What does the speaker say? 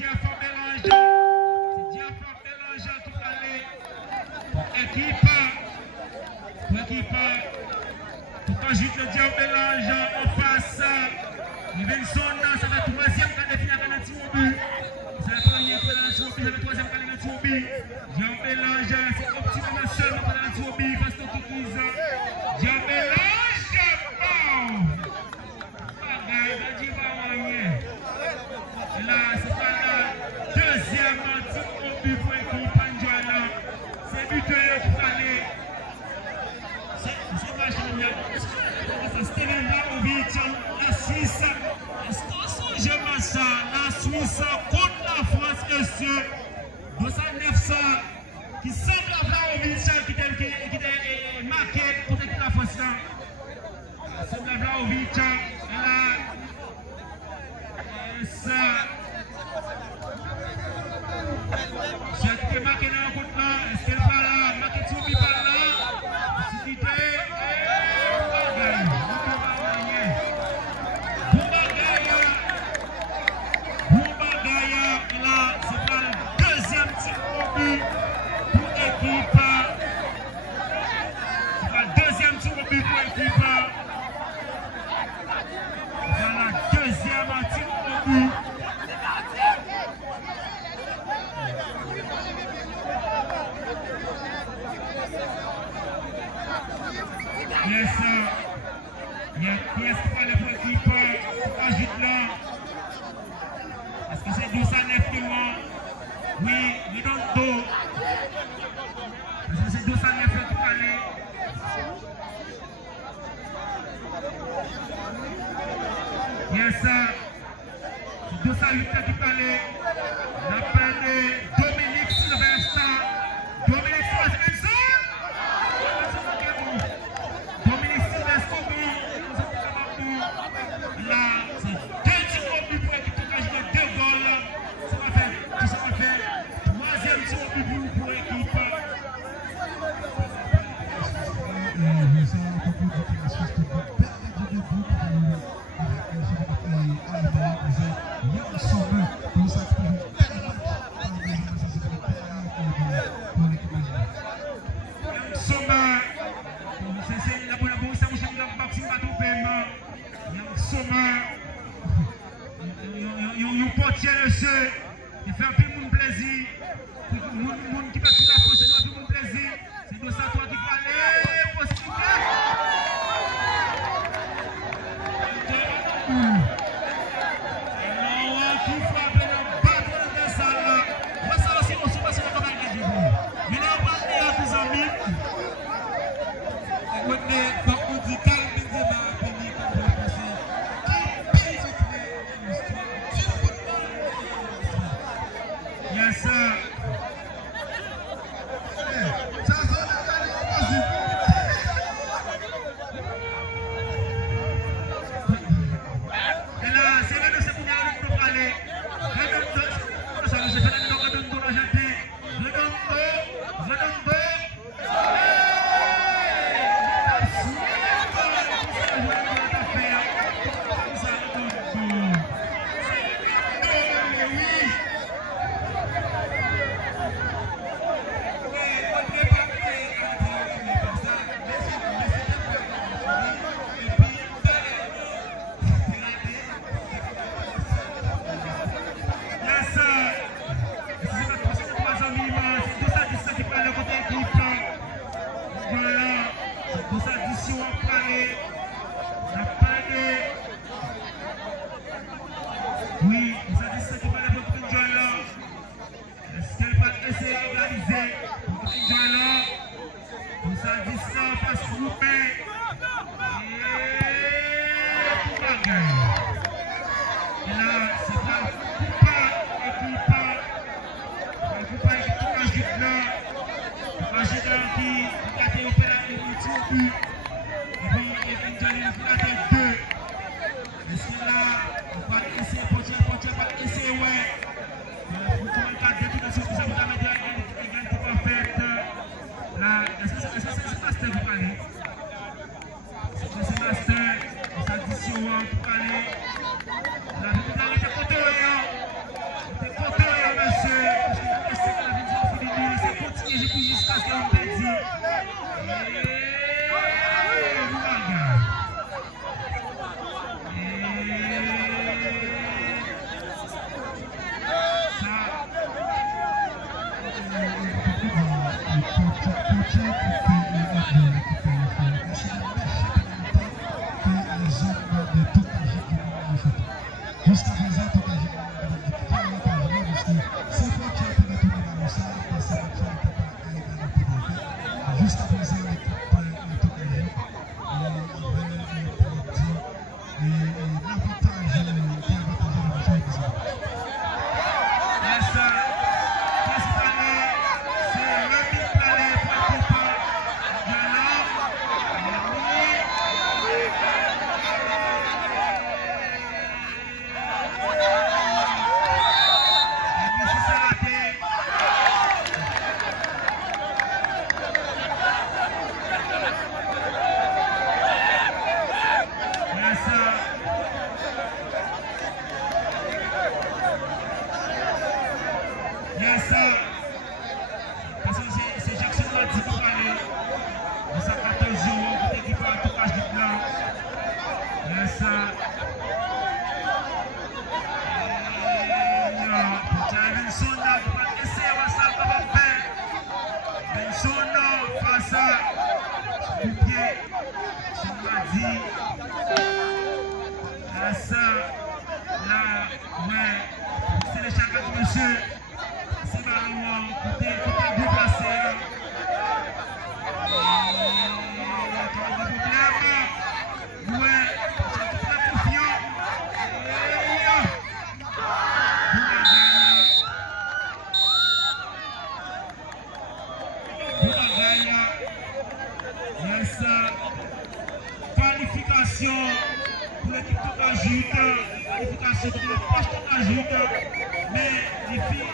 Diafra Bélanger. C'est Diafra Bélanger qui parlait. Équipe. Tout cas, juste le Diafra Bélanger en face. Livingston, ça va troisième quand définir un anti-mobile. C'est la première fois dans l'anti-mobile, c'est le troisième quand l'anti-mobile. Diafra Bélanger, c'est optimum seulement pour l'anti-mobile face au Kikiza. Diafra Bélanger, bon! Là, c'est pas la deuxième anti-mobile pour l'équipe Anjala. C'est buteur qui fallait. C'est pas génial. Steven Vlahovic, la Suisse. La Suisse contre la France, monsieur. Dans sa 900, qui semble à Vlahovic qui est marqué contre la France. C'est Vlahovic. C'est qui est marqué dans le compte là. Est-ce qu'elle va là? Marqué sur le par là. C'est qui est-ce que c'est 12 à 9 qui vont? Oui, we don't know. Est-ce que c'est 12 à 9 qui vont aller? Yes, sir. C'est 12 à 8 qui vont aller. On appelle Dominique Sylvestre. Dominique Sylvestre, Dominique Sylvestre, là, c'est 2 tirs au but pour l'équipe qui a joué 2 goals. Ça va faire 3e tir au but pour l'équipe. Yon portier le jeu, il fait un peu mon plaisir. Moun qui passe sur la poche, c'est un peu mon plaisir. C'est de ça toi qui va aller, possibilité. Alors, qui frappe dans le bas de la salle. Moi, ça aussi, on se passe sur la campagne de Dieu. Mais là, on va aller à tes amis. Yes, sir. Yes, parce que c'est Jackson qui a dit pour aller. Dans sa 14 jours, pour l'équipe à tout cache du plan. Yes, Benson là, qui va essayer de ça, va faire. Benson face à du pied. C'est mardi. Yes, là, ouais. C'est le chacun de monsieur. C'est ballon, côté déplacé. Ouais, c'est très confiant. Yes, qualification pour l'équipe de Cajuta, qualification pour le poste de Cajuta, mais les filles,